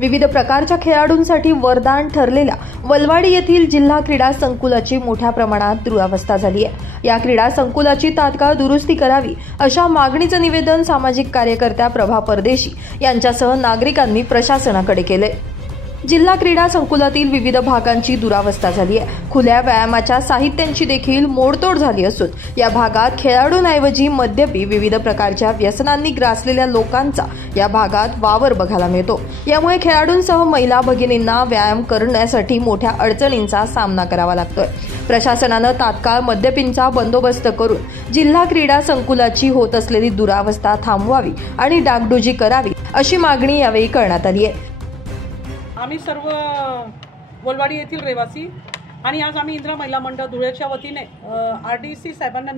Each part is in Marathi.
विविध प्रकारच्या खेळाडूंसाठी वरदान ठरलेल्या वलवाडी येथील जिल्हा क्रीडा संकुलाची मोठ्या प्रमाणात दुरावस्था झाली आहे। या क्रीडा संकुलाची तात्काळ दुरुस्ती करावी अशा मागणीचं निवेदन सामाजिक कार्यकर्त्या प्रभा परदेशी यांच्यासह नागरिकांनी प्रशासनाकडे केले। जिल्हा क्रीडा संकुलातील विविध भागांची दुरावस्था झाली आहे। खुल्या व्यायामाच्या साहित्यांची देखील मोडतोड झाली असून या भागात खेळाडूंऐवजी मद्यपी विविध प्रकारच्या व्यसनांनी ग्रासलेल्या लोकांचा या भागात वावर बघायला मिळतो। यामुळे खेळाडूंसह महिला भगिनींना व्यायाम करण्यासाठी मोठ्या अडचणींचा सामना करावा लागतोय। प्रशासनानं तात्काळ मद्यपींचा बंदोबस्त करून जिल्हा क्रीडा संकुलाची होत असलेली दुरावस्था थांबवावी आणि डागडुजी करावी अशी मागणी यावेळी करण्यात आली आहे। आम्ही सर्व वलवाडी येथील रहिवासी आणि आज आम्ही इंदिरा महिला मंडळ धुळेच्या वतीने RDC साहेबांना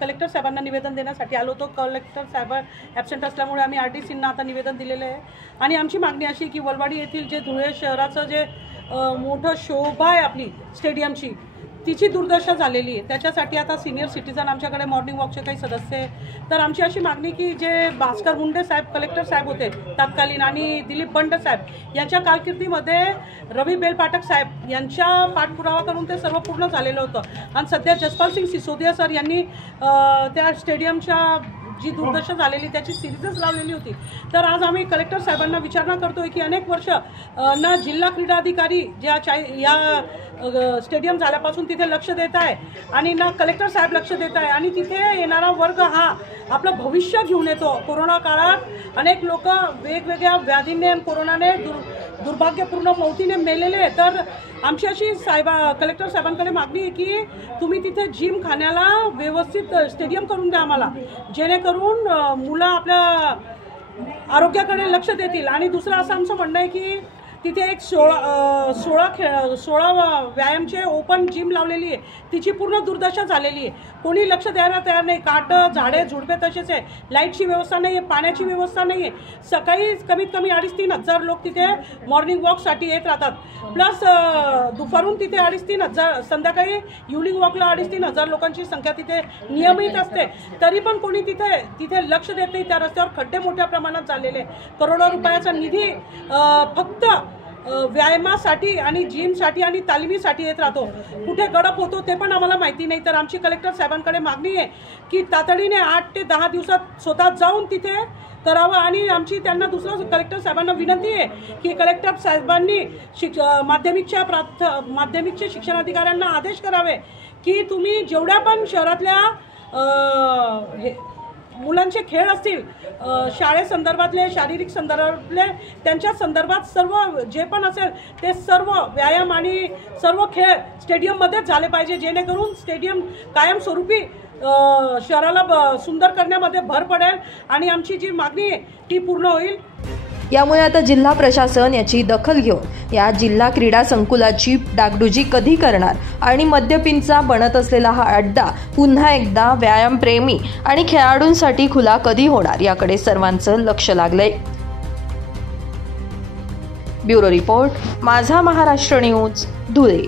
कलेक्टर साहेबांना निवेदन देण्यासाठी आलो होतो। कलेक्टर साहेब ॲब्सेंट असल्यामुळे आम्ही RDCंना आता निवेदन दिलेलं आहे आणि आमची मागणी अशी की वलवाडी येथील जे धुळे शहराचं जे मोठं शोभा आहे आपली स्टेडियमची तिची दुर्दशा झालेली आहे। त्याच्यासाठी आता सिनियर सिटीजन आमच्याकडे मॉर्निंग वॉकचे काही सदस्य आहे, तर आमची अशी मागणी की जे भास्कर मुंडे साहेब कलेक्टर साहेब होते तत्कालीन आणि दिलीप बंड साहेब यांच्या कारकिर्दीमध्ये रवी बेलपाठक साहेब यांच्या पाठपुरावा करून ते सर्व पूर्ण झालेलं होतं आणि सध्या जसपाल सिंग सिसोदिया सर यांनी त्या स्टेडियमच्या जी दुर्दशा झालेली त्याची सिरीजच लावलेली होती। तर आज आम्ही कलेक्टर साहेबांना विचारणा करतोय की अनेक वर्ष ना जिल्हा क्रीडा अधिकारी ज्या या स्टेडियम झाल्यापासून तिथे लक्ष देत आहे आणि ना कलेक्टर साहेब लक्ष देत आहे आणि तिथे येणारा वर्ग हा आपलं भविष्य घेऊन येतो। कोरोना काळात अनेक लोक वेगवेगळ्या व्याधीने आणि कोरोनाने दुर्भाग्यपूर्ण मौतीने मेलेले। तर आमची अशी कलेक्टर साहेबांकडे मागणी आहे की तुम्ही तिथे जिम खाण्याला व्यवस्थित स्टेडियम करून द्या आम्हाला, जेणेकरून मुलं आपल्या आरोग्याकडे लक्ष देतील। आणि दुसरं असं आमचं म्हणणं आहे की तिथे एक 16 व्यायामचे ओपन जिम लावलेली आहे, तिची पूर्ण दुर्दशा झालेली आहे। कोणी लक्ष द्यायला तयार नाही। काटं झाडे झुडपे तसेच आहे, लाईटची व्यवस्था नाही आहे, पाण्याची व्यवस्था नाही आहे। सकाळी कमीत कमी 2,500-3,000 हजार लोक तिथे मॉर्निंग वॉकसाठी येत राहतात, प्लस दुपारून तिथे 2,500-3,000 हजार, संध्याकाळी इव्हनिंग वॉकला 2,500-3,000 हजार लोकांची संख्या तिथे नियमित असते। तरी पण कोणी तिथे लक्ष देत नाही। त्या रस्त्यावर खड्डे मोठ्या प्रमाणात झालेले, करोडो रुपयाचा निधी फक्त व्यायामासाठी आणि जिमसाठी आणि तालिमीसाठी येत राहतो। कुठे गडप होतो ते पण आम्हाला माहिती नाही। तर आमची कलेक्टर साहेबांकडे मागणी आहे की तातडीने 8 ते 10 दिवसात स्वतः जाऊन तिथे करावं। आणि आमची त्यांना दुसरं कलेक्टर साहेबांना विनंती आहे की कलेक्टर साहेबांनी माध्यमिकच्या शिक्षणाधिकाऱ्यांना आदेश करावे की तुम्ही जेवढ्या पण शहरातल्या मुलांचे खेळ असतील, शाळेसंदर्भातले, शारीरिक संदर्भातले, त्यांच्या संदर्भात सर्व जे पण असेल ते सर्व व्यायाम आणि सर्व खेळ स्टेडियममध्येच झाले पाहिजे, जेणेकरून स्टेडियम कायमस्वरूपी शहराला सुंदर करण्यामध्ये भर पडेल आणि आमची जी मागणी आहे ती पूर्ण होईल। यामुळे आता जिल्हा प्रशासन याची दखल घेऊन या जिल्हा क्रीडा संकुलाची डागडुजी कधी करणार आणि मद्यपींचा बनत असलेला हा अड्डा पुन्हा एकदा व्यायामप्रेमी आणि खेळाडूंसाठी खुला कधी होणार याकडे सर्वांचं लक्ष लागलंय। ब्युरो रिपोर्ट, माझा महाराष्ट्र न्यूज, धुळे।